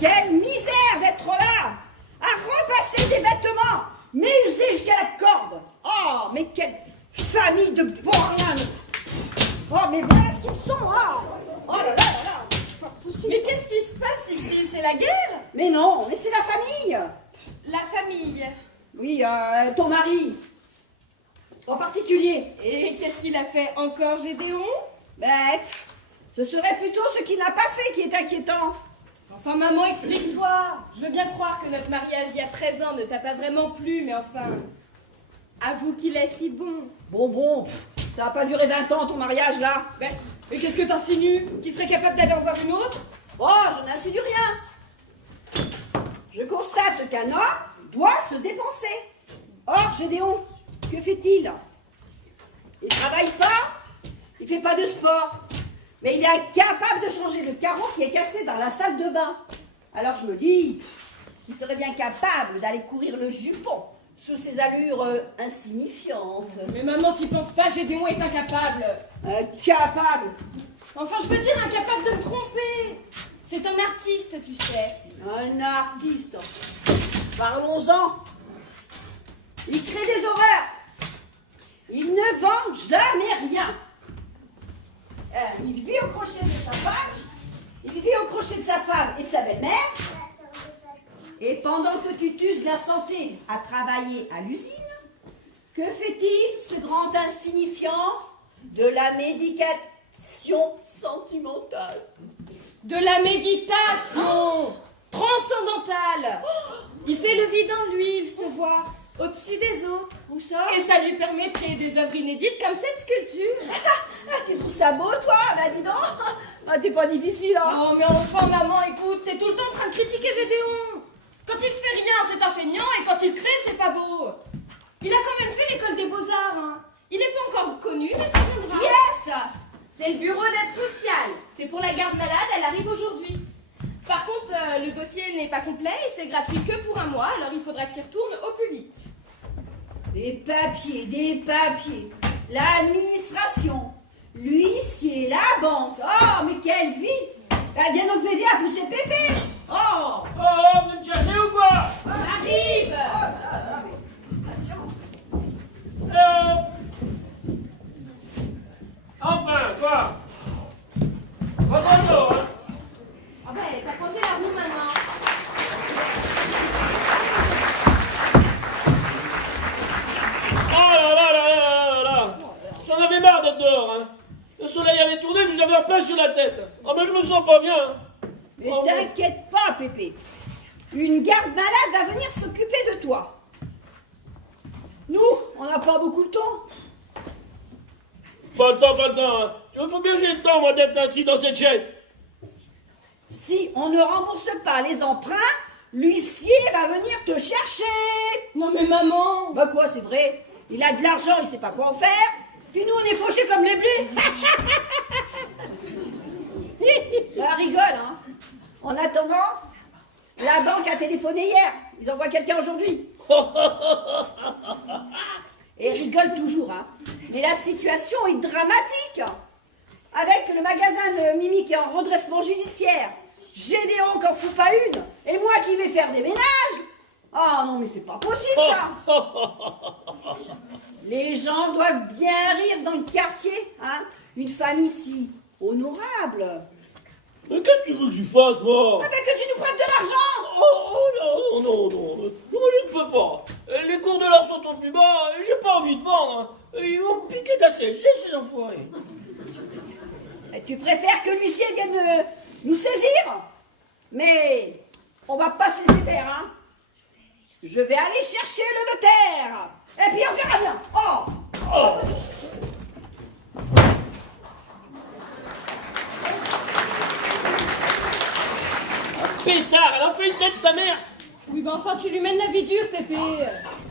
Quelle misère d'être là, à repasser des vêtements, mais usés jusqu'à la corde. Oh, mais quelle famille de bons rien. Oh, mais voilà ce qu'ils sont, oh là là là là. Mais qu'est-ce qui se passe ici? C'est la guerre? Mais non, mais c'est la famille. La famille. Oui, ton mari, en particulier. Et qu'est-ce qu'il a fait encore, Gédéon? Ben, ce serait plutôt ce qu'il n'a pas fait qui est inquiétant. Enfin, maman, explique-toi. Je veux bien croire que notre mariage il y a 13 ans ne t'a pas vraiment plu, mais enfin, avoue qu'il est si bon. Bon, ça va pas durer 20 ans ton mariage là. Ben, et qu'est-ce que t'insinues? Qu'il serait capable d'aller en voir une autre? Oh, je n'insinue rien. Je constate qu'un homme doit se dépenser. Or, Gédéon, que fait-il? Il travaille pas, il fait pas de sport, mais il est incapable de changer le carreau qui est cassé dans la salle de bain. Alors je me dis, il serait bien capable d'aller courir le jupon sous ses allures insignifiantes. Mais maman, t'y penses pas, Gédéon est incapable. Incapable? Enfin, je veux dire incapable de me tromper. C'est un artiste, tu sais. Un artiste. Parlons-en. Il crée des horreurs. Il ne vend jamais rien. Il vit au crochet de sa femme. Il vit au crochet de sa femme et de sa belle-mère. Et pendant que tu t'uses la santé à travailler à l'usine, que fait-il, ce grand insignifiant, de la médication sentimentale? De la méditation transcendantale. Il fait le vide en lui, il se voit au-dessus des autres. Où ça? Et ça lui permet de créer des œuvres inédites comme cette sculpture. Tu trouves ça beau, toi? Bah dis donc. T'es pas difficile, hein? Oh, mais enfin, maman, écoute, t'es tout le temps en train de critiquer Gédéon. Quand il fait rien, c'est un feignant, et quand il crée, c'est pas beau. Il a quand même fait l'école des beaux-arts, hein. Il n'est pas encore connu, mais ça viendra. Yes! C'est le bureau d'aide sociale. C'est pour la garde malade, elle arrive aujourd'hui. Par contre, le dossier n'est pas complet et c'est gratuit que pour un mois, alors il faudra que tu y retournes au plus vite. Des papiers. L'administration, l'huissier, la banque. Oh, mais quelle vie! Elle vient donc m'aider à pousser Pépé. Oh! Oh, vous me cherchez ou quoi? Arrive! Enfin, quoi? Votre tour, hein? Ah ben, t'as posé la roue maintenant. Oh là là là là là là! J'en avais marre d'être dehors, hein. Le soleil avait tourné, mais je l'avais en plein sur la tête. Oh, mais je me sens pas bien. Hein. Mais Oh, t'inquiète pas, Pépé. Une garde malade va venir s'occuper de toi. Nous, on n'a pas beaucoup de temps. Pas le temps, hein. Il faut bien que j'ai le temps, moi, d'être assis dans cette chaise. Si on ne rembourse pas les emprunts, l'huissier va venir te chercher. Non mais maman! Bah quoi, c'est vrai. Il a de l'argent, il sait pas quoi en faire. Puis nous, on est fauchés comme les blés. Bah, rigole, hein. En attendant, la banque a téléphoné hier. Ils envoient quelqu'un aujourd'hui. Et rigole toujours, hein. Mais la situation est dramatique. Avec le magasin de Mimi qui est en redressement judiciaire, Gédéon qui en fout pas une, et moi qui vais faire des ménages. Ah non, mais c'est pas possible, ça. Les gens doivent bien rire dans le quartier, hein. Une famille si honorable. Mais qu'est-ce que tu veux que je fasse, moi? Ah ben que tu nous prêtes de l'argent. Oh, non. Moi, je ne peux pas. Les cours de l'art sont au plus bas, et j'ai pas envie de vendre. Hein. Ils vont me piquer de la CSG, ces enfoirés. Et tu préfères que l'huissier vienne nous saisir? Mais on va pas se laisser faire, hein. Je vais aller chercher le notaire. Et puis on verra bien. Oh. Pétard, elle en fait une tête, ta mère. Oui, ben enfin, tu lui mènes la vie dure, Pépé.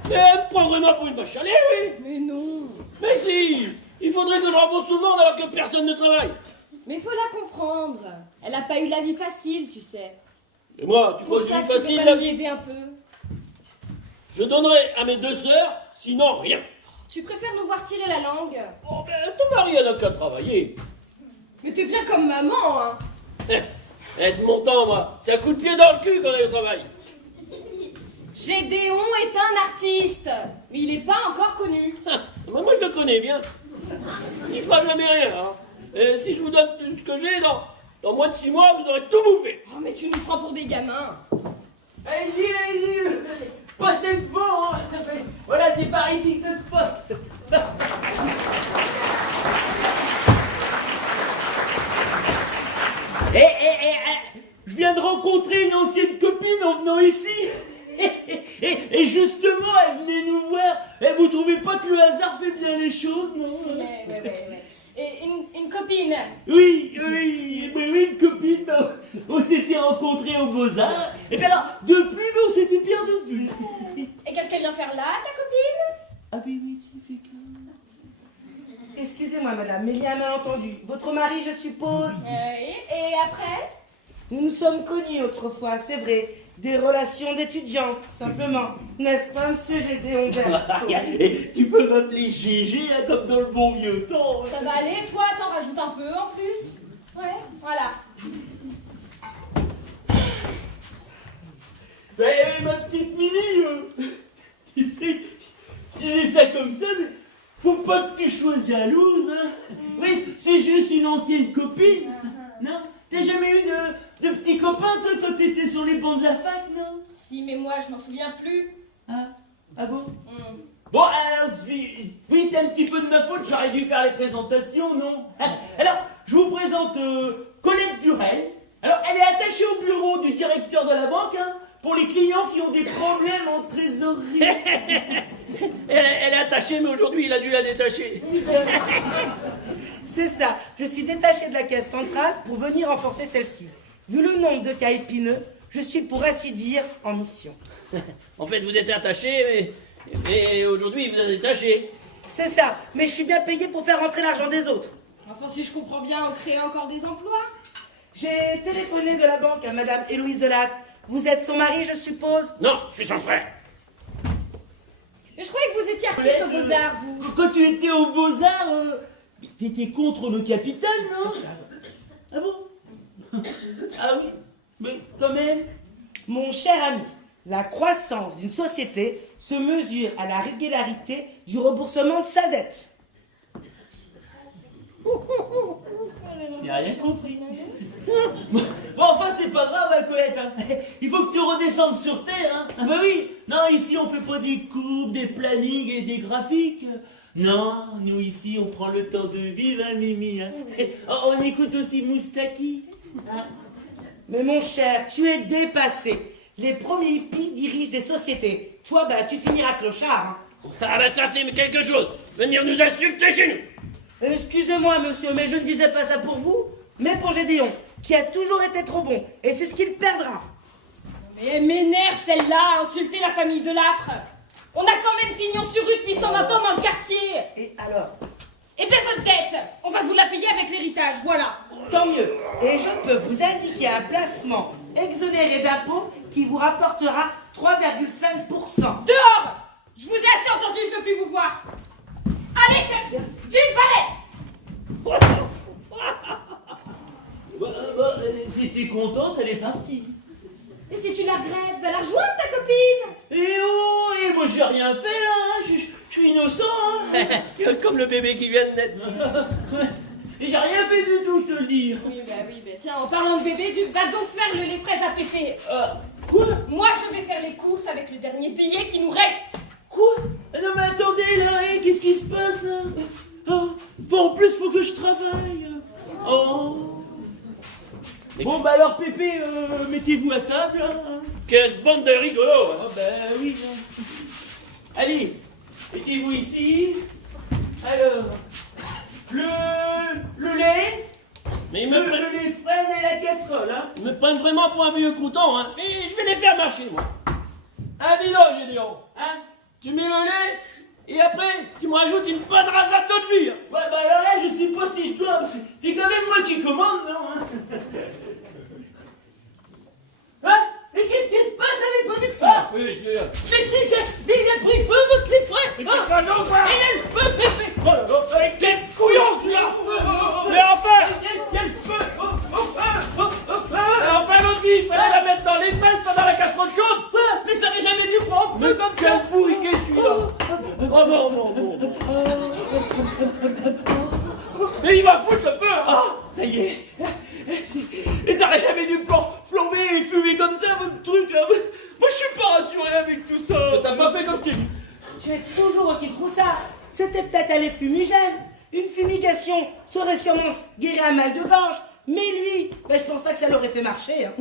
Mais elle me prend vraiment pour une vache à lait, oui. Mais non. Mais si, il faudrait que je rembourse tout le monde alors que personne ne travaille. Mais faut la comprendre. Elle a pas eu la vie facile, tu sais. Et moi, tu crois Pour que ça, j'ai tu eu peux facile pas la nous vie? aider un peu. Je donnerai à mes deux sœurs, sinon rien. Tu préfères nous voir tirer la langue? Oh, ben, ton mari n'a qu'à travailler. Mais t'es bien comme maman, hein. Être mon temps, moi, c'est un coup de pied dans le cul quand elle travaille. Gédéon est un artiste, mais il n'est pas encore connu. Mais moi, je le connais bien. Il fera jamais rien. Hein. Et si je vous donne tout ce que j'ai, dans moins de 6 mois, vous aurez tout bouffé. Oh, mais tu nous prends pour des gamins. Allez-y, pas cette fois, hein. Voilà, c'est par ici que ça se passe. Je viens de rencontrer une ancienne copine en venant ici. Et justement, elle venait nous voir. Et vous trouvez pas que le hasard fait bien les choses, non? Ouais. Et une copine. Oui, une copine. On s'était rencontrés aux Beaux-Arts. Et puis alors, depuis, on s'était perdu de vue. Et qu'est-ce qu'elle vient faire là, ta copine? Ah oui, tu fais que... Excusez-moi, madame, mais il y a un malentendu. Votre mari, je suppose? Et après? Nous nous sommes connus autrefois, c'est vrai. Des relations d'étudiants, simplement. N'est-ce pas, monsieur Gédéon Berthaud? Et tu peux m'appeler Gégé, hein, comme dans le bon vieux temps. Ça va aller, toi, t'en rajoutes un peu en plus. Ouais, voilà. Mais ma petite Mimi, tu sais, je dis ça comme ça, mais faut pas que tu sois jalouse, hein. Oui, c'est juste une ancienne copine, non? T'as jamais eu de petits copains, toi, quand t'étais sur les bancs de la fac, non? Si, mais moi, je m'en souviens plus. Ah bon? Bon, alors, oui, c'est un petit peu de ma faute, j'aurais dû faire les présentations, non? Alors, je vous présente Colette Durel. Alors, elle est attachée au bureau du directeur de la banque, hein, pour les clients qui ont des problèmes en trésorerie. Elle est attachée, mais aujourd'hui, il a dû la détacher. C'est ça, je suis détaché de la caisse centrale pour venir renforcer celle-ci. Vu le nombre de cas épineux, je suis pour ainsi dire en mission. En fait, vous êtes attaché, mais aujourd'hui, vous êtes détaché. C'est ça, mais je suis bien payé pour faire rentrer l'argent des autres. Enfin, si je comprends bien, on crée encore des emplois. J'ai téléphoné de la banque à madame Héloïse Delatte. Vous êtes son mari, je suppose? Non, je suis son frère. Mais je croyais que vous étiez artiste aux Beaux-Arts, vous. Quand tu étais aux Beaux-Arts, t'étais contre le capital, non? Ah bon? Ah oui, mais quand même. Mon cher ami, la croissance d'une société se mesure à la régularité du remboursement de sa dette. Il a rien compris. Bon, enfin, c'est pas grave, hein, Colette. Hein. Il faut que tu redescendes sur Terre. Hein. Ah bah oui. Non, ici, on fait pas des courbes, des plannings et des graphiques. Non, nous, ici, on prend le temps de vivre, hein, Mimi. Hein. Oh, on écoute aussi Moustaki. Hein. Mais mon cher, tu es dépassé. Les premiers hippies dirigent des sociétés. Toi, bah, tu finiras clochard. Hein. Ah ben ça, c'est quelque chose. Venir nous insulter chez nous. Excusez-moi, monsieur, mais je ne disais pas ça pour vous, mais pour Gédéon, qui a toujours été trop bon, et c'est ce qu'il perdra. Mais elle m'énerve, celle-là, insulter la famille de l'âtre. On a quand même pignon sur rue depuis 120 ans dans le quartier. Et alors? Et ben votre dette, on va vous la payer avec l'héritage, voilà. Tant mieux. Et je peux vous indiquer un placement exonéré d'impôts qui vous rapportera 3,5%. Dehors! Je vous ai assez entendu, je ne veux plus vous voir. Allez, faites du balai. T'es contente, elle est partie. Et si tu la regrettes, va la rejoindre ta copine. Et moi j'ai rien fait là, hein. Je suis innocent. Hein. Comme le bébé qui vient de naître. Et j'ai rien fait du tout, je te le dis. Oui, bah tiens, en parlant de bébé, va donc faire les fraises à Pépé. Quoi? Moi, je vais faire les courses avec le dernier billet qui nous reste. Quoi? Non mais attendez là, hein, qu'est-ce qui se passe là? En plus, faut que je travaille. Oh. Bon bah alors Pépé, mettez-vous à table. Hein. Quelle bande de rigolos. Ah bah oui. Hein. Allez, mettez-vous ici. Alors, le lait, Mais les fraises et la casserole, hein. ils me prennent vraiment pour un vieux couton, hein. Mais je vais les faire marcher, moi. Ah, dis donc, Gédéon, hein. Tu mets le lait, et après, tu me rajoutes une bonne rasade d'eau de vie. Hein. Ouais, bah alors là, je sais pas si je dois. C'est quand même moi qui commande, non? Hein? Mais qu'est-ce qui se passe avec votre... Ah, oui, je... Mais si, il a pris feu, votre lait frais. Mais t'es pas donc, quoi. il va foutre le feu. Ah, ça y est. Et ça aurait jamais dû flamber et fumer comme ça, votre truc là. Moi, je suis pas rassuré avec tout ça. T'as pas fait comme je t'ai dit. Tu es toujours aussi froussard. C'était peut-être à les fumigènes. Une fumigation saurait sûrement guéri un mal de gorge. Mais lui, ben, je pense pas que ça l'aurait fait marcher. Hein.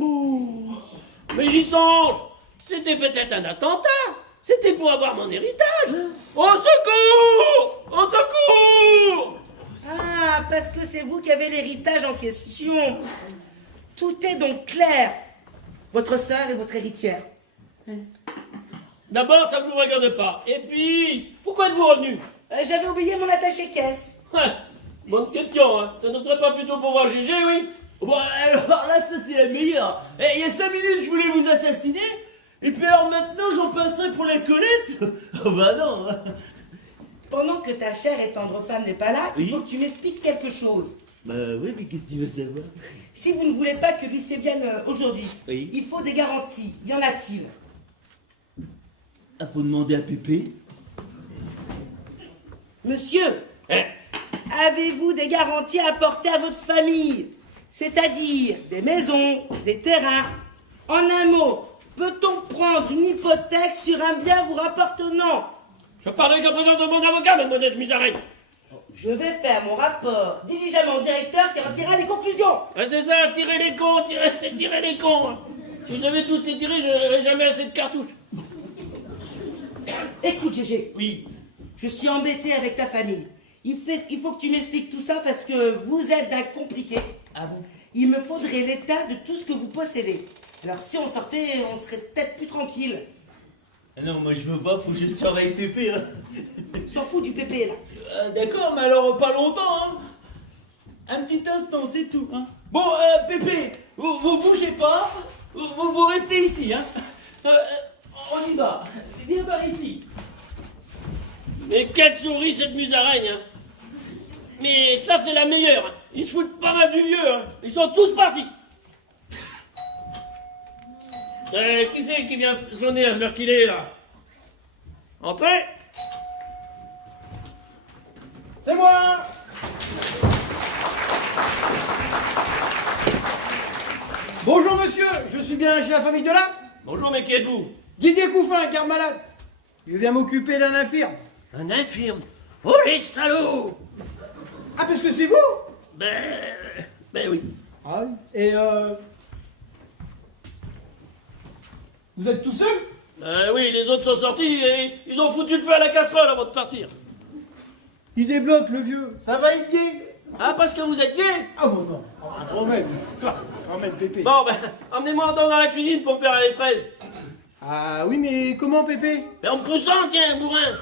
Mais j'y songe. C'était peut-être un attentat. C'était pour avoir mon héritage. Au secours! Au secours! Ah, parce que c'est vous qui avez l'héritage en question. Tout est donc clair. Votre sœur est votre héritière. D'abord, ça ne vous regarde pas. Et puis, pourquoi êtes-vous revenu? J'avais oublié mon attaché-caisse. Bonne question, hein. Ça ne serait pas plutôt pour voir Gégé, oui? Bon, alors là, ça c'est la meilleure. Il y a 5 minutes, je voulais vous assassiner. Et puis alors maintenant, j'en passerai pour la Colette. Oh bah non. Pendant que ta chère et tendre femme n'est pas là, il faut que tu m'expliques quelque chose. Bah oui, mais qu'est-ce que tu veux savoir? Si vous ne voulez pas que Lucien vienne aujourd'hui, Oui. il faut des garanties. Y en a-t-il? Ah, faut demander à Pépé. Monsieur, Hein? avez-vous des garanties à apporter à votre famille? C'est-à-dire des maisons, des terrains. En un mot, peut-on prendre une hypothèque sur un bien vous rapportant? Je parle avec la présence de mon avocat, mademoiselle Musaraigne. Je vais faire mon rapport diligemment au directeur qui en tirera les conclusions. Ah, c'est ça, tirez les cons, tirez les cons. Hein. Si je devais tous les tirer, je n'aurais jamais assez de cartouches. Écoute, Gégé, Oui. je suis embêté avec ta famille. Il faut que tu m'expliques tout ça parce que vous êtes d'un compliqué. Ah bon? Il me faudrait l'état de tout ce que vous possédez. Alors si on sortait, on serait peut-être plus tranquille. Ah non, moi je veux pas, faut que je surveille Pépé. Hein. S'en fout du pépé là. D'accord, mais alors pas longtemps. Hein. Un petit instant, c'est tout. Hein. Bon, Pépé, vous bougez pas. Vous restez ici. Hein. On y va. Viens par ici. Mais quelle souris cette Musaraigne, hein. Mais ça, c'est la meilleure. Hein. Ils se foutent pas mal du vieux. Hein. Ils sont tous partis. Qui c'est qui vient sonner à l'heure qu'il est, là? Entrez. C'est moi! Bonjour monsieur, je suis bien chez la famille de Latte. Bonjour, mais qui êtes-vous? Didier Couffin, garde malade. Je viens m'occuper d'un infirme. Un infirme. Oh, les salauds! Ah, parce que c'est vous? Ben oui. Ah oui. Et vous êtes tout seul? Oui, les autres sont sortis et ils ont foutu le feu à la casserole avant de partir. Il débloque le vieux, ça va être gay. Ah, parce que vous êtes gay? Ah bon non, quand même. Quand même, Pépé. Bon, ben, emmenez-moi dans la cuisine pour me faire les fraises. Ah oui, mais comment Pépé? Ben, en me poussant, tiens, bourrin.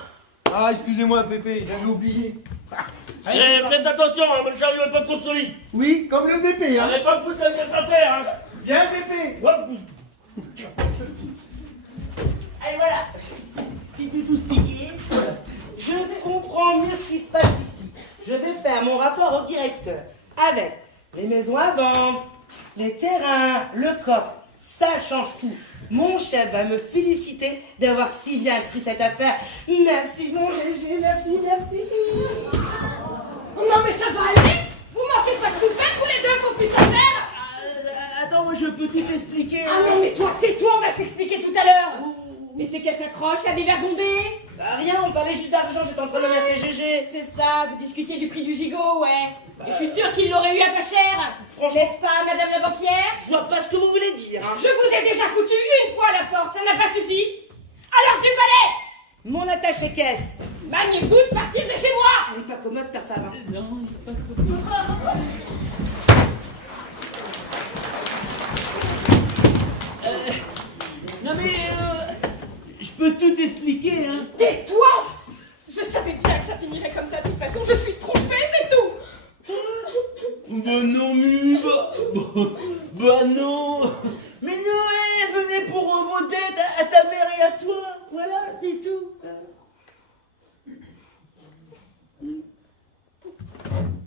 Ah, excusez-moi Pépé, j'avais oublié. Allez, c'est parti. Faites attention, hein, le chariot est pas trop solide. Oui, comme le Pépé, hein. Allez pas me foutre la tête à terre, hein. Viens Pépé. Hop. Allez voilà. Puis tout piqué. Je comprends mieux ce qui se passe ici. Je vais faire mon rapport au directeur avec les maisons à vendre, les terrains, le coffre. Ça change tout. Mon chef va me féliciter d'avoir si bien instruit cette affaire. Merci mon Gégé, merci, merci. Non mais ça va aller. Vous manquez pas de coupette tous les deux qu'on puisse en faire. Attends, moi je peux tout expliquer. Ah non mais toi, tais-toi, on va s'expliquer tout à l'heure. Mais c'est qu'elle s'accroche, la dévergondée. Bah, rien, on parlait juste d'argent, j'étais en train de remercier Gégé. C'est ça, vous discutiez du prix du gigot, ouais. Et je suis sûre qu'il l'aurait eu à pas cher. Franchement. N'est-ce pas, madame la banquière? Je vois pas ce que vous voulez dire. Hein. Je vous ai déjà foutu une fois à la porte, ça n'a pas suffi. Alors du balai. Mon attaché-caisse. Maniez-vous de partir de chez moi. Elle est pas commode ta femme. Hein. Non, il est pas Non mais je peux tout expliquer, hein. Tais-toi. Je savais bien que ça finirait comme ça de toute façon, je suis trompée, c'est tout. Bah non, Mimi, bah non. Mais non, venez pour vos dettes à ta mère et à toi. Voilà, c'est tout.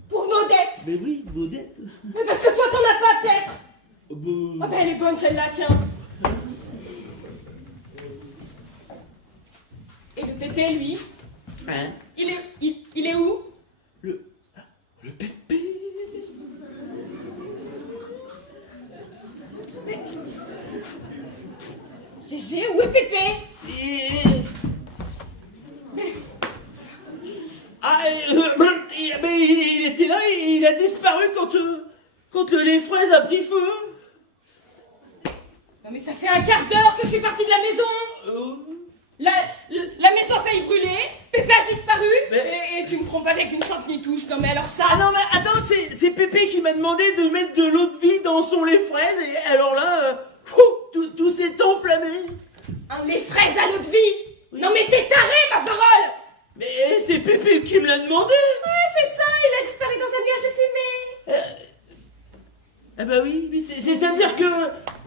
Pour nos dettes. Mais oui, vos dettes. Mais parce que toi t'en as pas peut-être. Bah, Ah ben elle est bonne celle-là, tiens. Et le Pépé, lui, hein? il est où? Le Pépé. Gégé, où est Pépé? Mais il était là, et il a disparu quand le lait fraise a pris feu. Non mais ça fait un quart d'heure que je suis partie de la maison. La maison a failli brûler, Pépé a disparu, et tu me trompes avec une centenitouche, non mais alors ça... Ah non mais attends, c'est Pépé qui m'a demandé de mettre de l'eau de vie dans son lait fraise, et alors là, tout s'est enflammé. Un lait fraise à l'eau de vie? Oui. Non mais t'es taré, ma parole! Mais c'est Pépé qui me l'a demandé. Ouais, c'est ça, il a disparu dans un nuage de fumée. Ah bah oui, c'est-à-dire que,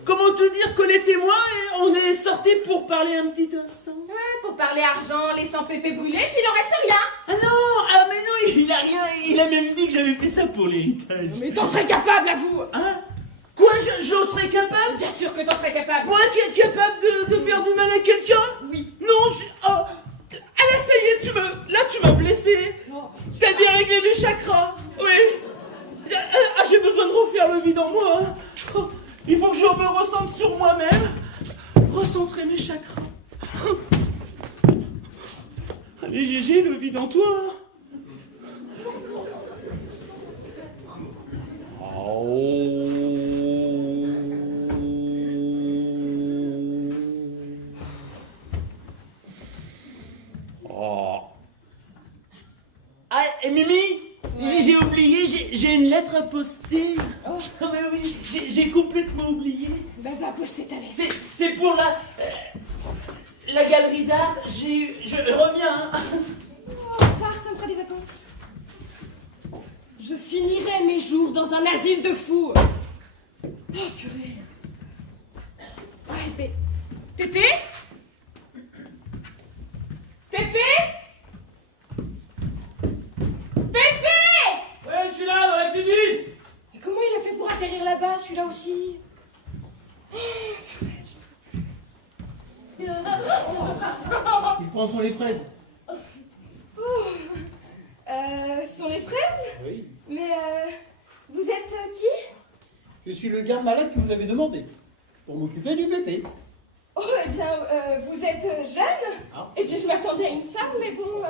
comment te dire, Colette et moi, on est sortis pour parler un petit instant. Ouais, pour parler argent, laissant Pépé brûler, puis il en reste rien. Ah non, mais non, il a rien, il a même dit que j'avais fait ça pour l'héritage. Mais t'en serais capable, avoue. Hein? Quoi, j'en serais capable? Bien sûr que t'en serais capable. Moi qui est capable de faire du mal à quelqu'un? Oui. Non, ah là ça y est, tu m'as blessé. Oh. T'as déréglé les chakras. Oui. Ah, j'ai besoin de refaire le vide en moi. Oh, il faut que je me recentre sur moi-même. Recentrer mes chakras. Allez, Gégé, le vide en toi. Ah, et Mimi, j'ai oublié, j'ai une lettre à poster. Oh. Ah mais oui, j'ai complètement oublié. Ben va poster ta lettre. C'est pour la galerie d'art. Je reviens. Hein. Oh, pars, ça me fera des vacances. Je finirai mes jours dans un asile de fous. Oh, purée. Ah, Pépé? Pépé? Pépé? Ouais, je suis là, dans la cuisine. Et comment il a fait pour atterrir là-bas, celui-là aussi? Il prend son lait fraise. Ce sont les fraises? Oui. Mais vous êtes qui? Je suis le garde malade que vous avez demandé. Pour m'occuper du bébé. Oh, eh bien, vous êtes jeune. Ah. Et puis je m'attendais à une femme, mais bon...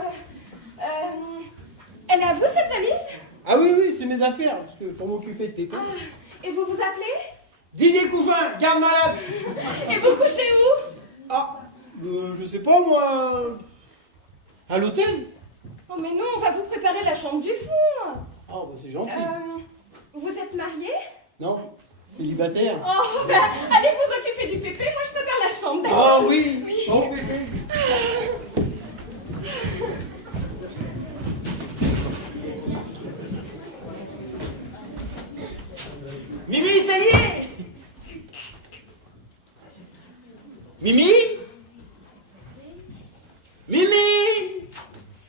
elle est à vous, cette valise? Ah oui, c'est mes affaires. Parce que pour m'occuper de bébé. Ah, et vous vous appelez? Didier Couffin, garde malade. Et vous couchez où? Ah, je sais pas moi. À l'hôtel. Oh, mais non, on va vous préparer la chambre du fond. Ah, bah c'est gentil. Vous êtes marié? Non, célibataire. Oh, ben, allez vous occuper du pépé, moi je prépare la chambre, d'accord? Ah oui, bon bébé. Mimi, ça y est. Mimi? Mimi?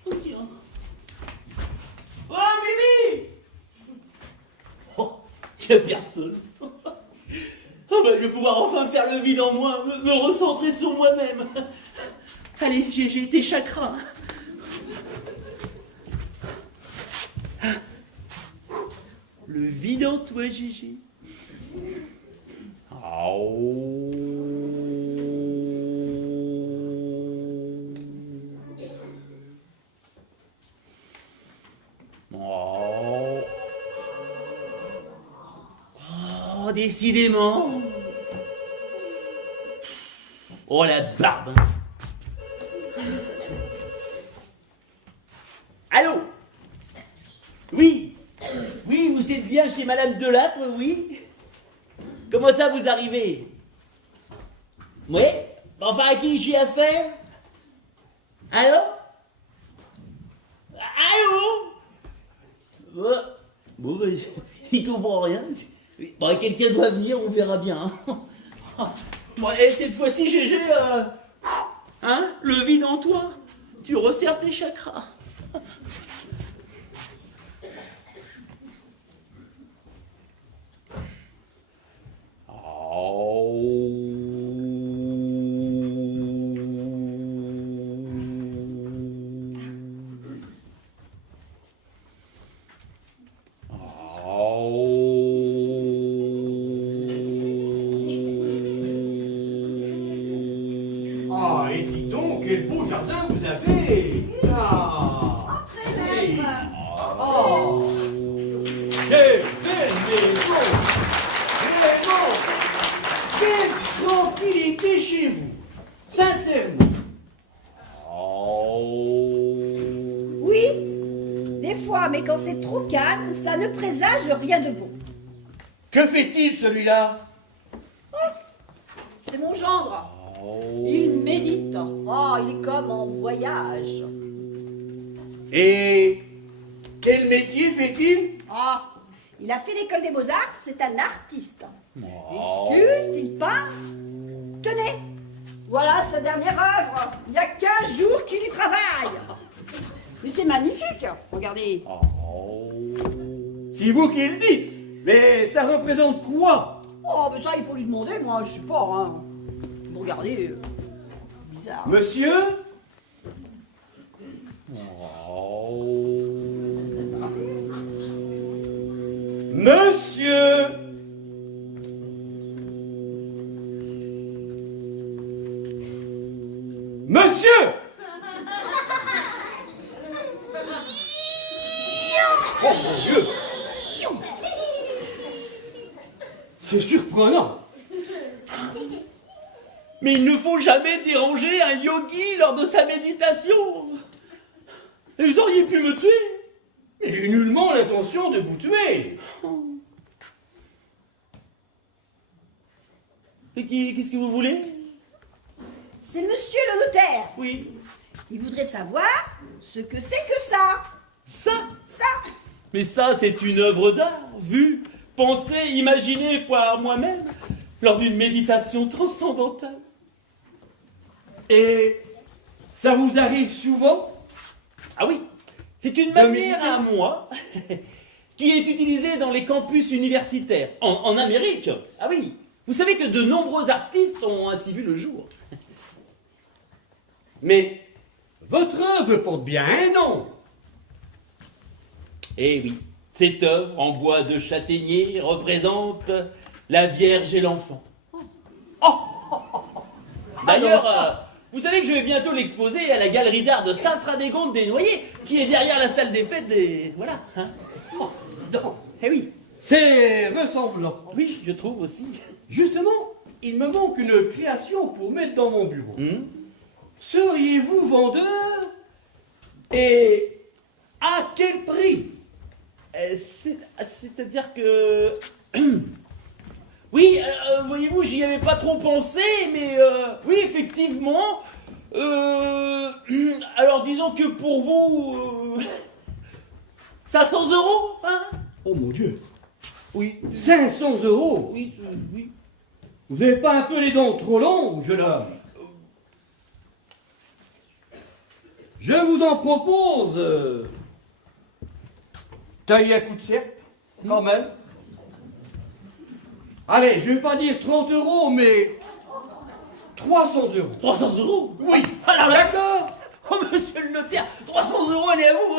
Oh tiens. Oh Mimi! Oh, il n'y a personne. Oh bah, je vais pouvoir enfin faire le vide en moi, me recentrer sur moi-même. Allez, j'ai tes chakras. Le vide en toi, Gégé. Oh, décidément. Oh, la barbe. Allô? Oui. Oui, vous êtes bien chez Madame Delattre, oui? Comment ça, vous arrivez? Oui? Enfin, à qui j'ai affaire? Allô? Allô? Bon, ben, il comprend rien. Bon, quelqu'un doit venir, on verra bien. Hein. Bon, et cette fois-ci, Gégé, hein? Le vide en toi, tu resserres tes chakras. sérénité chez vous. Sincèrement. Oui, des fois, mais quand c'est trop calme, ça ne présage rien de bon. Que fait-il celui-là? C'est mon gendre. Il médite. Oh, il est comme en voyage. Et quel métier fait-il? Ah, il a fait l'école des beaux-arts, c'est un artiste. Il sculpte, il peint. Tenez, voilà sa dernière œuvre. Il y a 15 jours qu'il y travaille. Mais c'est magnifique, regardez. C'est vous qui le dites. Mais ça représente quoi? Oh, mais ça, il faut lui demander, moi, je sais pas, hein. Vous regardez, bizarre. Monsieur? Monsieur? Monsieur? Oh mon Dieu! C'est surprenant. Mais il ne faut jamais déranger un yogi lors de sa méditation. Et vous auriez pu me tuer. Mais j'ai nullement l'intention de vous tuer. Et qu'est-ce que vous voulez? C'est monsieur le notaire. Oui. Il voudrait savoir ce que c'est que ça. Ça. Mais ça, c'est une œuvre d'art, vue, pensée, imaginée par moi-même, lors d'une méditation transcendantale. Et ça vous arrive souvent? Ah oui, c'est une De manière méditer? à moi qui est utilisée dans les campus universitaires, en Amérique. Ah oui, vous savez que de nombreux artistes ont ainsi vu le jour. Mais votre œuvre porte bien un nom. Eh oui, cette œuvre en bois de châtaignier représente la Vierge et l'enfant. D'ailleurs, vous savez que je vais bientôt l'exposer à la galerie d'art de Sainte-Radegonde-des-Noyers, qui est derrière la salle des fêtes des... Voilà. Hein. Eh oui, C'est ressemblant. oui, je trouve aussi. Justement, il me manque une création pour mettre dans mon bureau. Hmm. Seriez-vous vendeur? Et à quel prix? C'est-à-dire que... Oui, voyez-vous, j'y avais pas trop pensé, mais oui, effectivement. Alors disons que pour vous, 500 €, hein? Oh mon Dieu. Oui, 500 €. oui, oui. Vous n'avez pas un peu les dents trop longues, jeune homme? Je vous en propose. Taillé à coups de serpe, quand même. Allez, je vais pas dire 30 €, mais 300 €. 300 €? Oui. Alors là, D'accord. oh monsieur le notaire, 300 €, elle est à vous.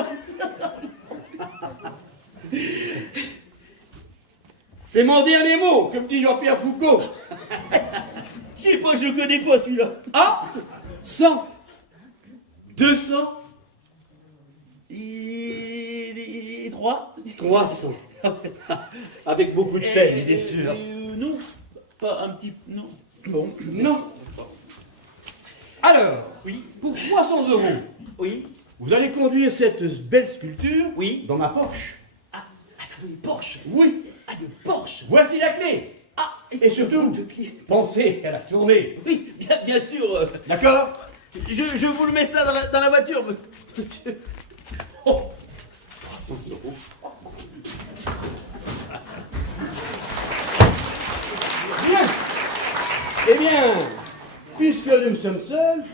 C'est mon dernier mot, comme dit Jean-Pierre Foucault. Je sais pas, je le connais pas celui-là. Ah, 100, 200, Et 3? 300. Avec beaucoup de peine, bien sûr. Non, pas un petit... Non. Bon, non. Alors, Oui. pour 300 €, Oui. vous allez conduire cette belle sculpture Oui. dans ma poche. Ah, attendez, une Porsche. Oui, Ah, une Porsche. voici la clé. Ah, Et surtout, le clé. pensez à la tournée. Oui, bien sûr. D'accord? Je vous le mets ça dans la voiture, monsieur. Oh, 300 €. Bien. Eh bien, puisque nous sommes seuls,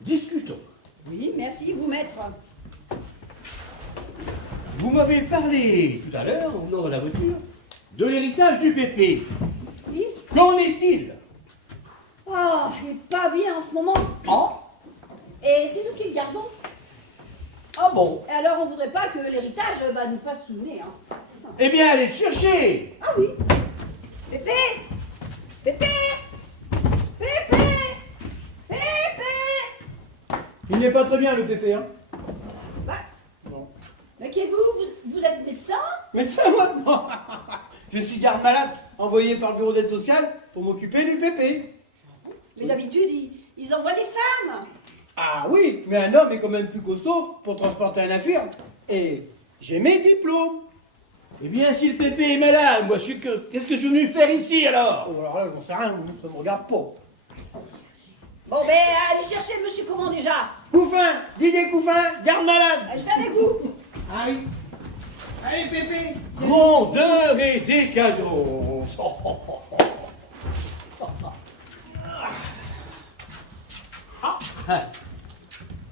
discutons. Oui, merci, vous maître. Vous m'avez parlé tout à l'heure, en venant dans la voiture, de l'héritage du pépé. Oui. Qu'en est-il? Oh, il est pas bien en ce moment. Ah, Et c'est nous qui le gardons. ah bon? Et alors, on voudrait pas que l'héritage nous passe sous le nez, hein. Eh bien, allez le chercher. Ah oui. Pépé Pépé Pépé Pépé Il n'est pas très bien, le pépé, hein? Bah, mais qui êtes-vous? Vous êtes médecin? Médecin, moi? Non. Je suis garde malade, envoyé par le bureau d'aide sociale pour m'occuper du pépé. Mais d'habitude, ils envoient des femmes. Ah oui, mais un homme est quand même plus costaud pour transporter un infirme. Et j'ai mes diplômes. Eh bien, si le pépé est malade, moi, qu'est-ce que je suis venu faire ici, alors? Oh, alors là, j'en sais rien, ça me regarde pas. Bon, ben, allez chercher monsieur comment déjà? Couffin, Didier Couffin, garde malade. Je vais avec vous. Ah oui. Allez, Pépé. Grandeur et décadence.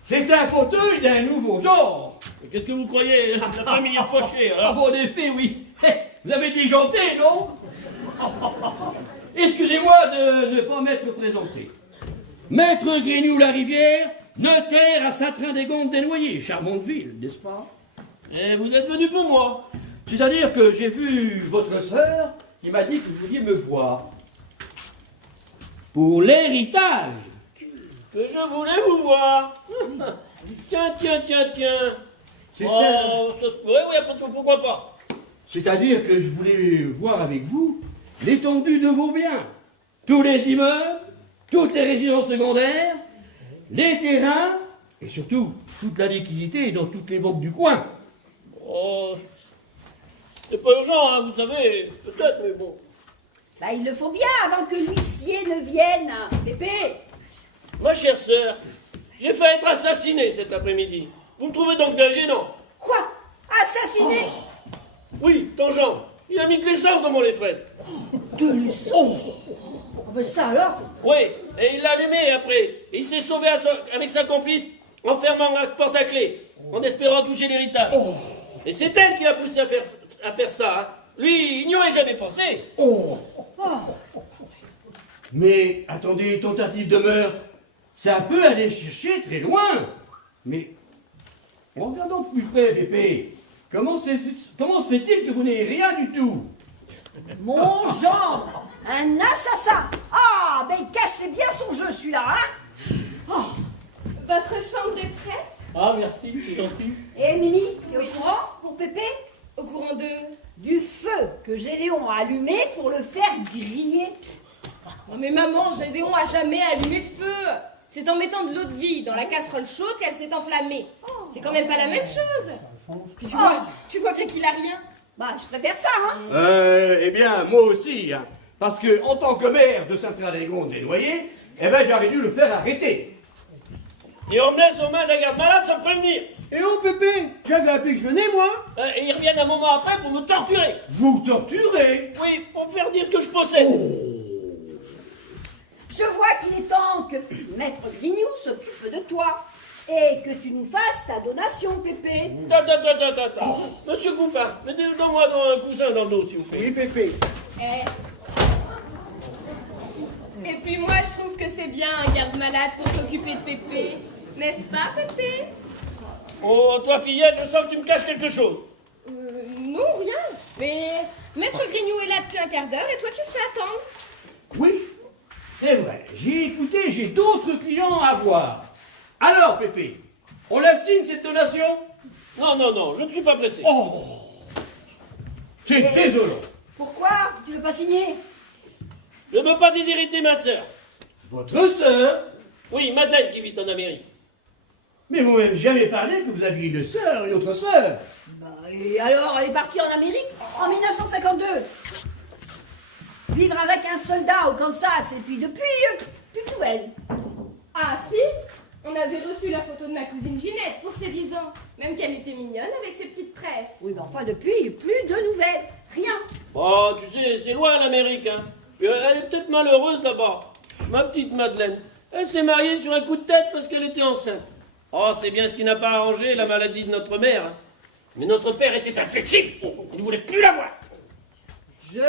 C'est un fauteuil d'un nouveau genre. Mais qu'est-ce que vous croyez? La famille est fauchée, Ah alors. bon, en effet, oui. Vous avez déjanté, non? Excusez-moi de ne pas m'être présenté. Maître Grignoux-la-Rivière, notaire à Saint-Train-des-Gondes-des-Noyers, charmante ville, n'est-ce pas? Et vous êtes venu pour moi. C'est-à-dire que j'ai vu votre sœur qui m'a dit que vous vouliez me voir. Pour l'héritage. Que je voulais vous voir. Tiens. C'est Oui, après tout, pourquoi pas. C'est-à-dire que je voulais voir avec vous l'étendue de vos biens. Tous les immeubles, toutes les résidences secondaires, les terrains, et surtout toute la liquidité dans toutes les banques du coin. Oh, c'est pas urgent, hein, vous savez, peut-être, mais bon. Bah, il le faut bien avant que l'huissier ne vienne. Pépé. Ma chère sœur, j'ai failli être assassiné cet après-midi. Vous me trouvez donc bien gênant? Quoi? Assassiné? Oui, ton Jean, il a mis de l'essence dans mon lait fraise. De l'essence? Oh, ben ça alors? Oui, et il l'a allumé après. Et il s'est sauvé avec sa complice en fermant la porte à clé, en espérant toucher l'héritage. Et c'est elle qui l'a poussé à faire ça. Hein. Lui, il n'y aurait jamais pensé. Mais attendez, tentative de meurtre, ça peut aller chercher très loin. Mais en regardant de plus près, Pépé, comment se fait-il que vous n'ayez rien du tout? Mon Jean, un assassin. Ah, ben il cachait bien son jeu celui-là, hein? Votre chambre est prête? Ah, merci, c'est gentil. Et Mimi, t'es au courant pour Pépé? Au courant de... Du feu que Gédéon a allumé pour le faire griller. Oh, mais maman, Gédéon a jamais allumé de feu. C'est en mettant de l'eau de vie dans la casserole chaude qu'elle s'est enflammée. C'est quand même pas la même chose. Puis tu vois bien qu'il a rien. Bah, je préfère ça, hein? Eh bien, moi aussi, hein, parce que en tant que maire de Saint-Train-des-Gondes-des-Noyers, eh ben, j'aurais dû le faire arrêter. Et on me laisse aux mains d'un garde-malade sans me prévenir. Et oh, Pépé, tu avais appelé que je venais, moi? Et ils reviennent un moment après pour me torturer. Vous torturez? Oui, pour me faire dire ce que je possède. Je vois qu'il est temps que Maître Grignoux s'occupe de toi et que tu nous fasses ta donation, Pépé. Attends. Monsieur Couffin, mettez-moi un coussin dans le dos, s'il vous plaît. Oui, Pépé. Et puis moi, je trouve que c'est bien un garde-malade pour s'occuper de Pépé. N'est-ce pas, Pépé? Oh, toi, fillette, je sens que tu me caches quelque chose. Non, rien. Mais Maître Grignoux est là depuis un quart d'heure et toi, tu le fais attendre. Oui, c'est vrai. J'ai écouté, j'ai d'autres clients à voir. Alors, Pépé, on la signe cette donation? Non, je ne suis pas pressé. Oh, c'est désolant. Pourquoi tu veux pas signer? Je ne veux pas déshériter ma sœur. Votre sœur? Oui, Madeleine qui vit en Amérique. Mais vous m'avez jamais parlé que vous aviez une sœur, une autre sœur. Bah, et alors, elle est partie en Amérique en 1952. Vivre avec un soldat au Kansas et puis depuis, plus de nouvelles. Ah si, on avait reçu la photo de ma cousine Ginette pour ses 10 ans. Même qu'elle était mignonne avec ses petites tresses. Oui, mais enfin, depuis, plus de nouvelles. Rien. Oh, tu sais, c'est loin l'Amérique, hein. Puis elle est peut-être malheureuse là-bas. Ma petite Madeleine. Elle s'est mariée sur un coup de tête parce qu'elle était enceinte. Oh, c'est bien ce qui n'a pas arrangé la maladie de notre mère. Hein. Mais notre père était inflexible. Il ne voulait plus la voir. Je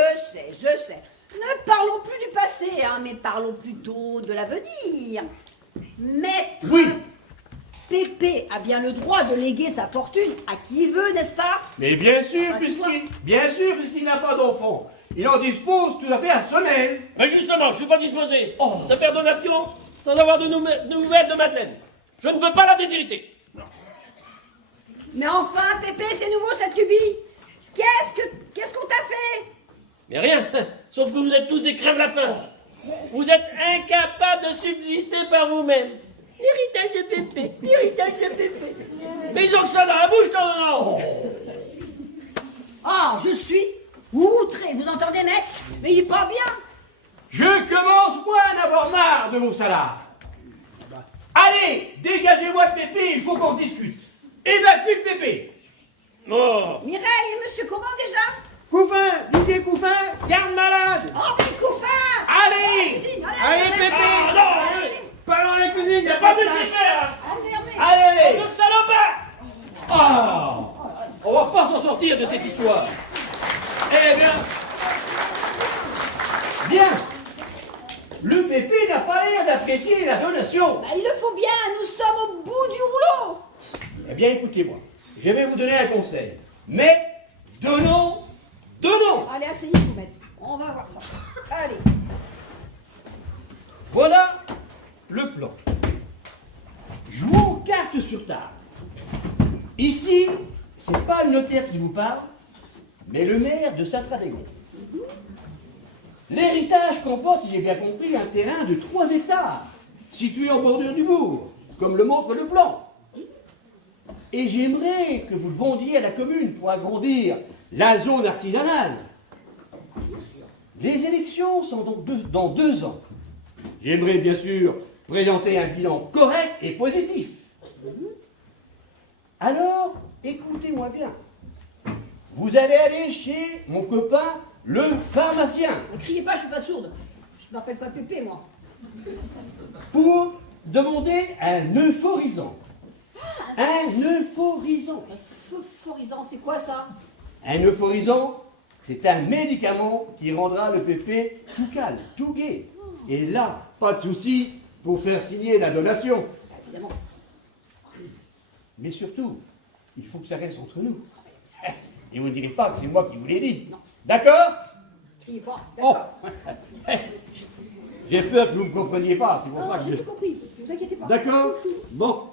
sais. Ne parlons plus du passé, hein, mais parlons plutôt de l'avenir. Maître Oui. Pépé a bien le droit de léguer sa fortune à qui il veut, n'est-ce pas? Mais bien sûr, Ah, tu vois. puisqu'il n'a pas d'enfant. Il en dispose tout à fait à son aise. Mais justement, je ne suis pas disposé de faire donation sans avoir de nouvelles de Madeleine. Je ne veux pas la déshériter. Mais enfin, Pépé, c'est nouveau cette lubie. Qu'est-ce qu'on t'a fait? Mais rien, sauf que vous êtes tous des crèves la faim. Vous êtes incapable de subsister par vous-même. L'héritage de Pépé, l'héritage de Pépé. Mais ils ont que ça dans la bouche, non. Ah, je suis outré, vous entendez, maître? Mais il est pas bien. Je commence, moi, à en avoir marre de vos salades. Allez, dégagez-moi de Pépé, il faut qu'on discute. Évacue de Pépé. Oh. Mireille et monsieur comment déjà? Couffin, Didier Couffin, garde malade. Oh, mais Couffin! Allez, Cuisine, allez, Pépé. Ah, non, Pas dans la cuisine, y a pas de faire. Allez, Allez. Le salopard. Ah, on va pas s'en sortir de cette histoire. Eh bien, bien. Le Pépé n'a pas l'air d'apprécier la donation. Bah, il le faut bien, nous sommes au bout du rouleau. Eh bien, écoutez-moi, je vais vous donner un conseil. Mais, donnons. Allez, asseyez-vous, maître. On va voir ça. Allez. Voilà le plan. Jouons carte sur table. Ici, c'est pas le notaire qui vous parle, mais le maire de Saint-Tradégon. L'héritage comporte, si j'ai bien compris, un terrain de 3 hectares, situé en bordure du bourg, comme le montre le plan. Et j'aimerais que vous le vendiez à la commune pour agrandir la zone artisanale. Les élections sont donc dans 2 ans. J'aimerais bien sûr présenter un bilan correct et positif. Alors, écoutez-moi bien. Vous allez aller chez mon copain, le pharmacien, Ne criez pas, je suis pas sourde. Je m'appelle pas Pépé, moi. pour demander un euphorisant. Un euphorisant. Euphorisant, c'est quoi ça? Un euphorisant, c'est un médicament qui rendra le pépé tout calme, tout gai. Et là, pas de souci pour faire signer la donation. Évidemment. Mais surtout, il faut que ça reste entre nous. Et vous ne direz pas que c'est moi qui vous l'ai dit. Non. D'accord? Criez pas. Oh. D'accord. J'ai peur que vous ne me compreniez pas, c'est pour ça Non, que j'ai je... tout compris. Ne vous inquiétez pas. D'accord? Bon.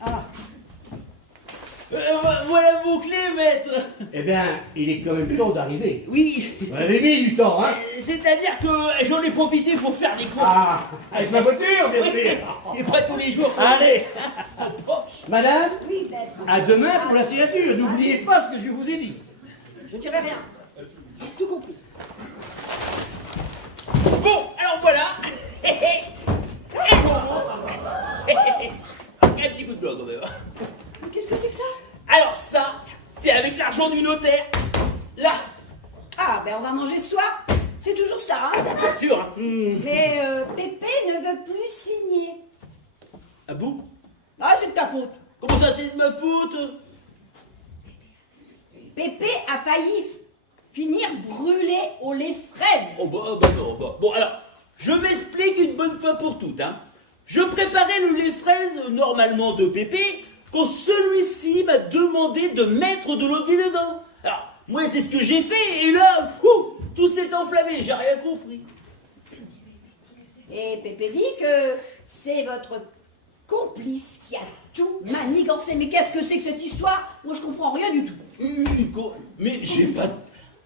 Ah, Voilà vos clés, maître. Eh bien, il est quand même temps d'arriver. Oui. Vous avez mis du temps, hein? C'est-à-dire que j'en ai profité pour faire des courses. Ah, avec ma voiture, bien sûr. Et prêt tous les jours. Allez. Madame, oui, maître. à demain pour la signature. N'oubliez pas ce que je vous ai dit. Je dirai rien. J'ai tout compris. Bon, alors voilà. Un petit coup de blanc quand même. Mais qu'est-ce que c'est que ça? Alors ça, c'est avec l'argent du notaire. Là. Ah, ben on va manger ce soir. C'est toujours ça, hein? Bien sûr. Hein. Mais Pépé ne veut plus signer. Ah bon? Ah, c'est de ta faute. Comment ça, c'est de ma faute? Pépé a failli finir brûlé au lait fraise. Oh bah non, bah. Bon alors, je m'explique une bonne fois pour toutes. Hein. Je préparais le lait fraise normalement de Pépé quand celui-ci m'a demandé de mettre de l'eau de vie dedans. Alors, moi c'est ce que j'ai fait et là, tout s'est enflammé, j'ai rien compris. Et Pépé dit que c'est votre complice qui a tout manigancé. Mais qu'est-ce que c'est que cette histoire? Moi, je comprends rien du tout. Mais j'ai pas...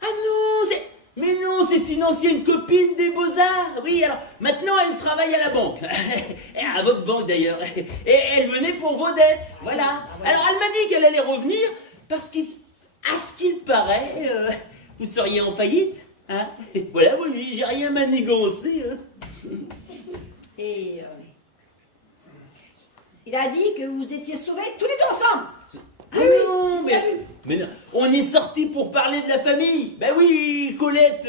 Ah non, c'est... Mais non, c'est une ancienne copine des Beaux-Arts. Oui, alors, maintenant, elle travaille à la banque. À votre banque, d'ailleurs. Et elle venait pour vos dettes. Voilà. Alors, elle m'a dit qu'elle allait revenir parce qu'à ce qu'il paraît, vous seriez en faillite. Hein. Et voilà, moi, j'ai rien manigancé. Hein. Et il a dit que vous étiez sauvés tous les deux ensemble. Ah non, mais non, on est sortis pour parler de la famille. Ben oui, Colette,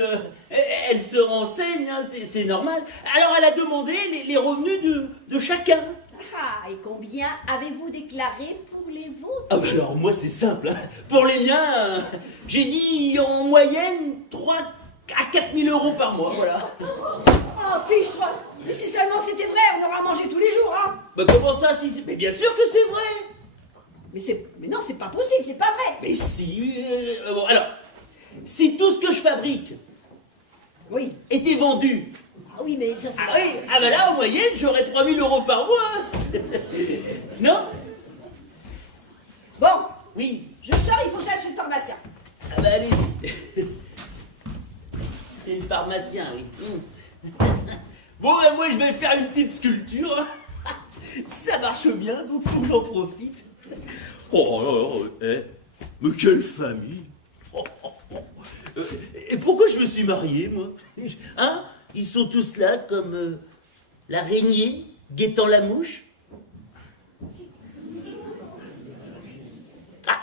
elle se renseigne, hein, c'est normal. Alors elle a demandé les revenus de chacun. Ah, et combien avez-vous déclaré pour les vôtres? Ah ben alors moi c'est simple. Hein. Pour les miens, j'ai dit en moyenne 3 à 4 000 euros par mois, voilà. Oh, fichtre. Mais si seulement c'était vrai, on aura mangé tous les jours, hein. Ben comment ça si mais bien sûr que c'est vrai. Mais non, c'est pas possible, c'est pas vrai. Mais si, bon alors, si tout ce que je fabrique Oui. était vendu. Ah oui, mais ça c'est... Ah oui, ah ben là, en moyenne, j'aurais 3 000 euros par mois. Non? Bon, Oui. Je sors, il faut que j'aille chez le pharmacien. Ah bah allez-y. Chez le pharmacien, oui. Bon, ben moi je vais faire une petite sculpture. Ça marche bien, donc faut que j'en profite. Oh, mais quelle famille. Et pourquoi je me suis marié, moi? Hein? Ils sont tous là comme l'araignée guettant la mouche. Ah,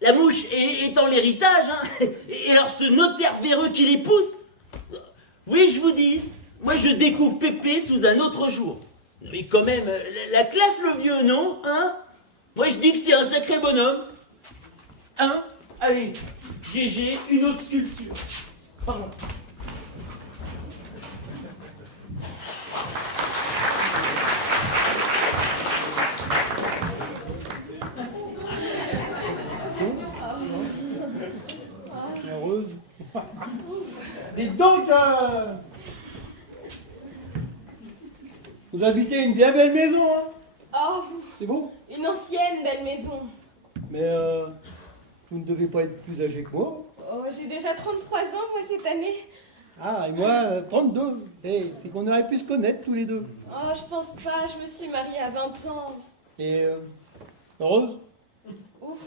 la mouche étant l'héritage, hein? Et alors ce notaire véreux qui les pousse. Oui, je vous dis, moi je découvre Pépé sous un autre jour. Mais quand même, la classe le vieux, non? Hein? Moi je dis que c'est un sacré bonhomme. Hein? Allez, GG, une autre sculpture. Pardon. Heureuse. Dites donc, vous habitez une bien belle maison, hein? Oh, C'est bon? une ancienne belle maison. Mais vous ne devez pas être plus âgé que moi. Oh, j'ai déjà 33 ans, moi, cette année. Ah, et moi, 32. Eh, c'est qu'on aurait pu se connaître tous les deux. Oh, je pense pas, je me suis mariée à 20 ans. Et heureuse? Ouf.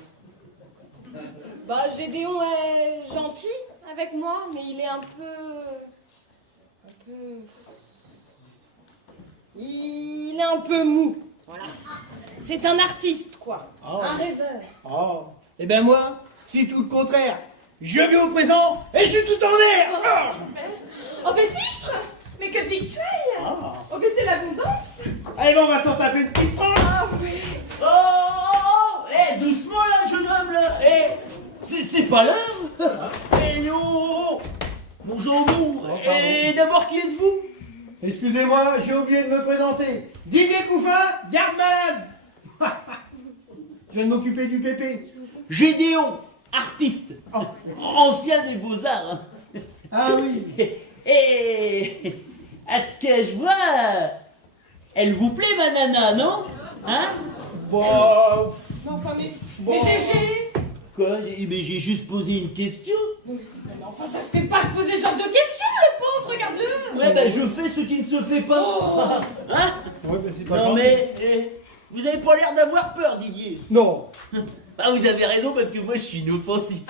Bah, Gédéon est gentil avec moi, mais il est un peu... Il est un peu mou. Voilà. C'est un artiste, quoi. Oh. Un rêveur. Oh. Eh ben moi, c'est tout le contraire. Je vais au présent et je suis tout en air. Ah. Oh, mais fichtre! Mais que victuel! Ah. Oh, mais c'est l'abondance! Allez, bon, on va s'en taper une petite tranche. Ah, oui! Oh, doucement là, jeune homme là. C'est pas l'heure. Yo, mon jambon. Et d'abord, qui êtes-vous? Excusez-moi, j'ai oublié de me présenter. Didier Couffin, garde-malade. Je viens de m'occuper du pépé. Gédéon, artiste, ancien des beaux-arts. Hein. Ah oui. Et à ce que je vois, elle vous plaît ma nana, non? Hein? Bon, Enfin, mais Bon. Gégé! Quoi? Mais j'ai juste posé une question. Mais enfin, ça se fait pas de poser ce genre de questions, le pauvre, regarde-le! Ouais, ben je fais ce qui ne se fait pas. Hein? ouais, mais c'est pas Non gentil. mais, vous avez pas l'air d'avoir peur, Didier. Non. Ah, vous avez raison parce que moi je suis inoffensif.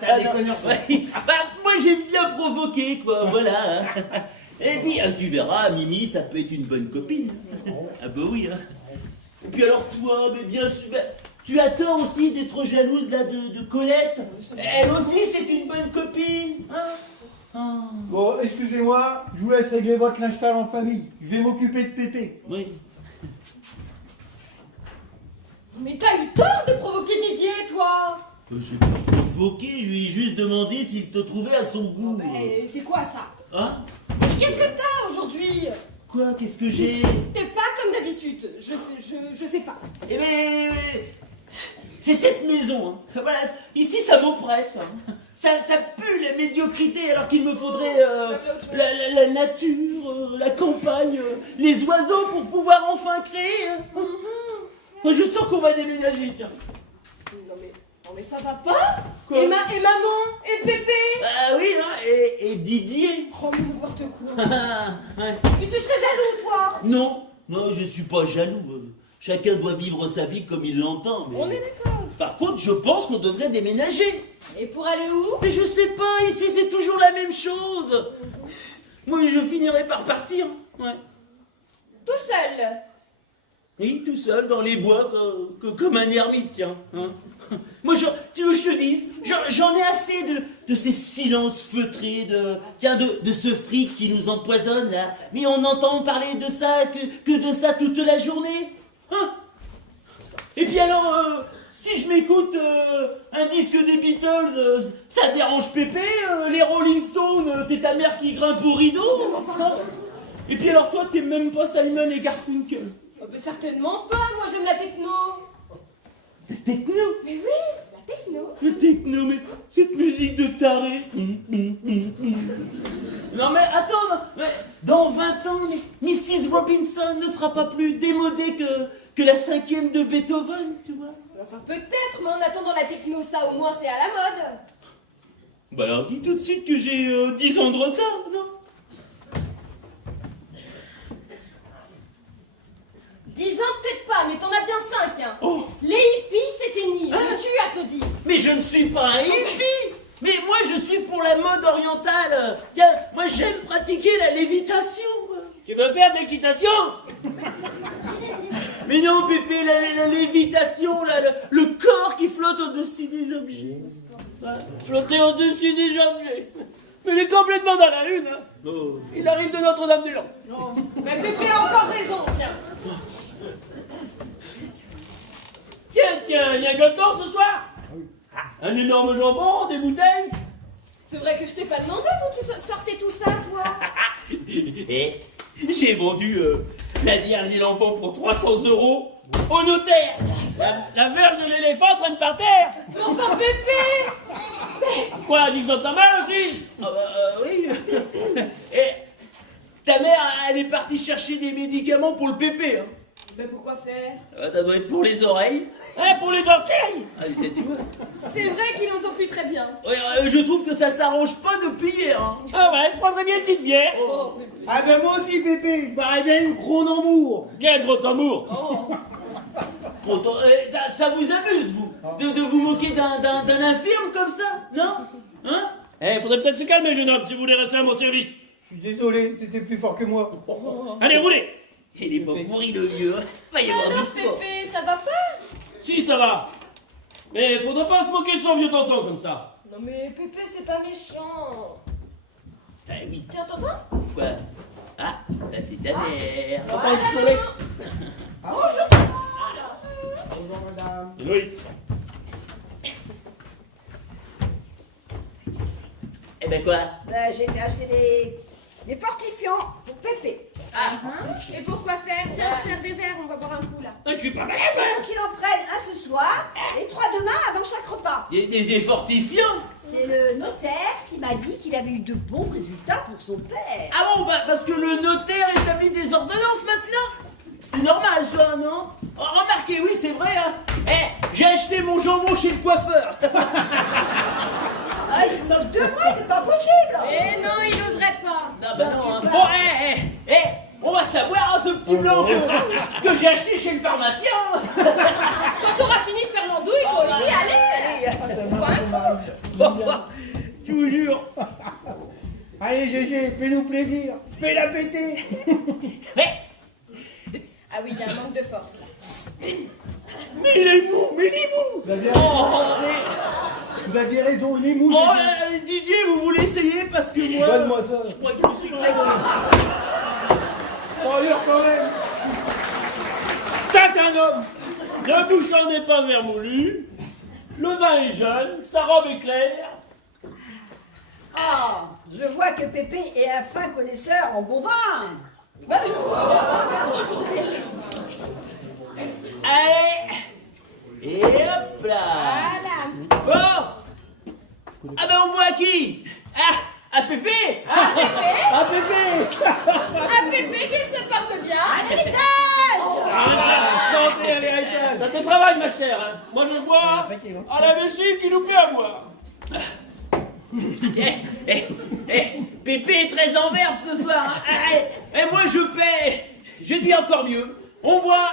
T'as des non, connards. ouais. Bah, moi j'aime bien provoquer, quoi, voilà. Et puis, tu verras, Mimi, ça peut être une bonne copine. Ah bah oui, hein. Et puis alors toi, mais bien sûr, bah, tu as tort aussi d'être jalouse là de Colette. Elle aussi c'est une bonne copine. Hein? Ah. Bon, excusez-moi, je vous laisse régler votre linge sale en famille. Je vais m'occuper de Pépé. Oui. Mais t'as eu tort de provoquer Didier, toi! J'ai pas provoqué, je lui ai juste demandé s'il te trouvait à son goût. Mais c'est quoi ça? Hein? Mais qu'est-ce que t'as aujourd'hui? Quoi? Qu'est-ce que j'ai? T'es pas comme d'habitude, je sais pas. Eh ben, c'est cette maison. Hein. Voilà, ici ça m'oppresse. Hein. Ça pue la médiocrité alors qu'il me faudrait la nature, la campagne, les oiseaux pour pouvoir enfin créer. Hein. Moi, je sens qu'on va déménager, tiens. Non mais ça va pas? Quoi? Et maman? Et Pépé? Ah oui, hein, et Didier. Oh mais n'importe quoi. Ouais. Mais tu serais jaloux, toi? Non, je suis pas jaloux. Chacun doit vivre sa vie comme il l'entend. Mais... On est d'accord. Par contre, je pense qu'on devrait déménager. Et pour aller où? Mais je sais pas, ici c'est toujours la même chose. Moi, je finirai par partir. Ouais. Tout seul? Oui, tout seul, dans les bois, comme un ermite, tiens. Hein. Moi, tu veux que je te dise, j'en ai assez de ces silences feutrés, de ce fric qui nous empoisonne, là. Mais on entend parler de ça, que de ça toute la journée. Hein. Et puis alors, si je m'écoute un disque des Beatles, ça dérange Pépé, les Rolling Stones, c'est ta mère qui grimpe au rideau. Hein. Et puis alors toi, t'aimes même pas Simon et Garfunkel. Oh, mais certainement pas, moi j'aime la techno. La techno? Mais oui, la techno. Le techno, mais cette musique de taré. Non mais attends, mais dans 20 ans, Mrs. Robinson ne sera pas plus démodée que la 5e de Beethoven, tu vois. Enfin, peut-être, mais en attendant la techno, ça au moins c'est à la mode. Bah alors dis tout de suite que j'ai 10 ans de retard, non? 10 ans, peut-être pas, mais t'en as bien 5, hein. Oh. Les hippies, c'est fini. Tu as Claudie. Mais je ne suis pas un hippie. Mais moi, je suis pour la mode orientale. Tiens, moi, j'aime pratiquer la lévitation. Tu veux faire de l'équitation? Mais non, Pépé, la lévitation, là, le corps qui flotte au-dessus des objets. Flotter au-dessus des objets. Mais il est complètement dans la lune. Hein. Oh. Il arrive de Notre-Dame-des-Landes. Non, mais Pépé a encore raison, tiens. Tiens, il y a un gueuleton ce soir? Un énorme jambon, des bouteilles? C'est vrai que je t'ai pas demandé d'où tu sortais tout ça, toi. Et j'ai vendu la Vierge et l'Enfant pour 300 € au notaire. La verge de l'éléphant traîne par terre. Mais enfin, Pépé. Quoi, dit que j'entends mal aussi? Ah bah oui. Et ta mère, elle est partie chercher des médicaments pour le pépé. Hein. Mais pourquoi faire? Ça doit être pour les oreilles. Hein, pour les dentelles? Ah, tu vois. C'est vrai qu'il n'entend plus très bien. Ouais, je trouve que ça s'arrange pas depuis hier. Hein. Ah ouais, je prendrais bien une petite bière. Oh, Pépé. Ah ben moi aussi, Pépé, il me paraît bien une Cronenbourg. Quel gros tambour. Oh. Ça vous amuse, vous, de vous moquer d'un infirme comme ça, non? Hein? Faudrait peut-être se calmer, jeune homme, si vous voulez rester à mon service. Je suis désolé, c'était plus fort que moi. Allez, roulez. Il est pas pourri, le vieux. Hein. Va y avoir du Alors, sport. Pépé, ça va pas? Si, ça va. Mais faudrait pas se moquer de son vieux tonton comme ça. Non mais Pépé, c'est pas méchant. Ah oui, Tiens, t'entends? quoi? Ah, là c'est ta mère. On prend le Solex. Bonjour madame. Oui. Eh ben quoi? Ben, j'ai été acheter des fortifiants pour Pépé. Et pourquoi faire? Tiens, je sers des verres, on va boire un coup là. Je suis pas malade. Pour qu'il en prenne un ce soir et 3 demain avant chaque repas. Des fortifiants? C'est le notaire qui m'a dit qu'il avait eu de bons résultats pour son père. Ah bon, bah, parce que le notaire établit des ordonnances maintenant? C'est normal ça, non? Oh, remarquez, oui, c'est vrai, hein. J'ai acheté mon jambon chez le coiffeur. Ah, il se moque de moi, c'est pas possible. Eh non, il n'oserait pas. Non, bah non, hein. Bon, on va savoir, hein, ce petit blanc que j'ai acheté chez le pharmacien. Quand t'auras fini de faire l'andouille, toi aussi, allez. Bois un coup. Je vous jure. Allez Gégé, fais-nous plaisir. Fais-la péter. Ah oui, il y a un manque de force là. Mais il est mou, mais il est mou. Vous aviez raison, il est mou. Oh, Gégé. Didier, vous voulez essayer? Parce que moi... Donne-moi ça. Je crois que je me suis très Oh, dur quand même. Ça, c'est un homme. Le bouchon n'est pas vermoulu. Le vin est jeune, sa robe est claire. Ah, je vois que Pépé est un fin connaisseur en bon vin. Allez. Et hop là. Voilà. Bon. Ah ben on boit à qui? À Pépé. Ah, Pépé. Ah Pépé. Ah, Pépé, qu'il se porte bien. Un héritage. Santé à l'héritage. Ça te travaille, ma chère. Hein. Moi, je bois à la vessie qui nous plaît à boire. Pépé est très en verve ce soir. Hein. Et moi je paie. Je dis encore mieux. On boit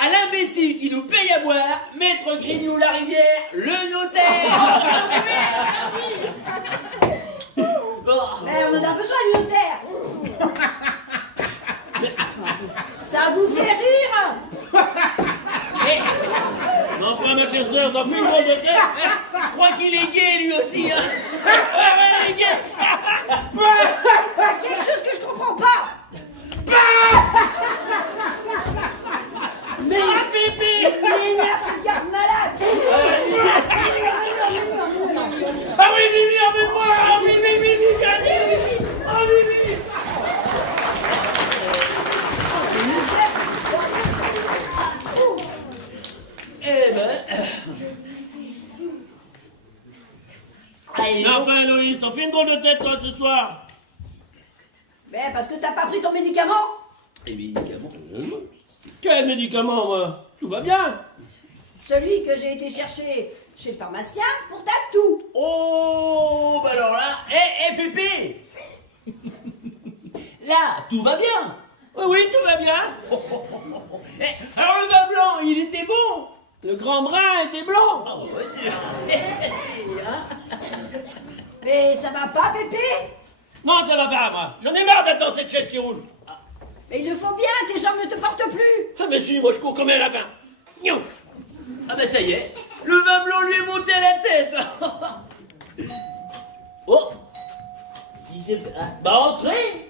à l'imbécile qui nous paye à boire, Maître Grignou la Rivière, le notaire. Mais on en a besoin du notaire. Ça vous fait rire? Mais enfin, ma chère sœur, dans plus le monde de terre. Je crois qu'il est gay lui aussi. Hein. Ouais, il est gay. Quelque chose que je comprends pas. Mais il m'énerve ce garde malade. Ah oui, Mimi, emmène-moi. Ah oui, Mimi, ah Mimi. Eh ben. Allez, Mais enfin, Héloïse, t'en fais une drôle de tête, toi, ce soir. Mais parce que t'as pas pris ton médicament. les médicaments. Quel médicament, moi? Tout va bien. Celui que j'ai été chercher chez le pharmacien pour ta toux. Oh, bah alors là, Pépé. Là, tout va bien. Oui, oui, tout va bien. Alors le vin blanc, il était bon. Le grand brin était blanc. Ah, on va dire. Mais ça va pas, Pépé? Non, ça va pas, moi. J'en ai marre d'être dans cette chaise qui roule. Mais il le faut bien, tes jambes ne te portent plus. Ah, mais si, moi je cours comme un lapin. Gnou. Ah ben ça y est, le vin blanc lui est monté à la tête. Oh, bah entrez.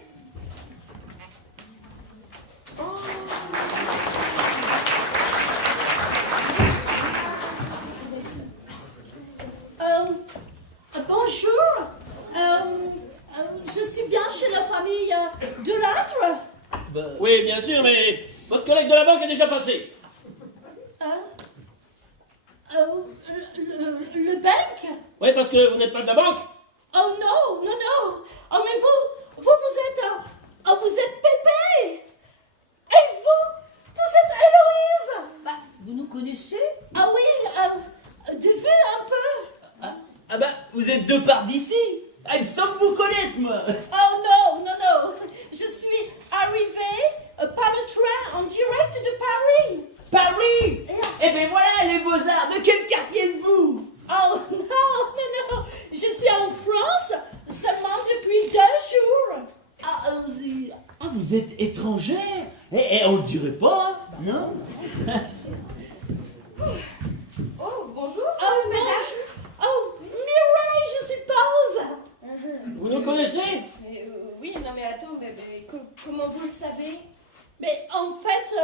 Bonjour. Je suis bien chez la famille Delattre. Oui, bien sûr, mais votre collègue de la banque est déjà passé. Le bec? Oui, parce que vous n'êtes pas de la banque. Oh non, non, non. Oh mais vous êtes... vous êtes Pépé. Et vous êtes Héloïse. Bah, vous nous connaissez? Ah oui, de vue un peu. Ah bah vous êtes deux par d'ici. Ah, il me semble vous connaître moi. Oh non, non, non. Je suis arrivée par le train en direct de Paris. Paris. Eh ben voilà les Beaux-Arts. De quel quartier êtes-vous? Oh non, non, non. Je suis en France seulement depuis 2 jours. Ah, vous êtes étrangère. On le dirait pas, non? Oh, bonjour. Oh, madame. Oh, Mireille, je suppose. Vous nous connaissez? Oui, non mais attends, mais comment vous le savez? Mais en fait,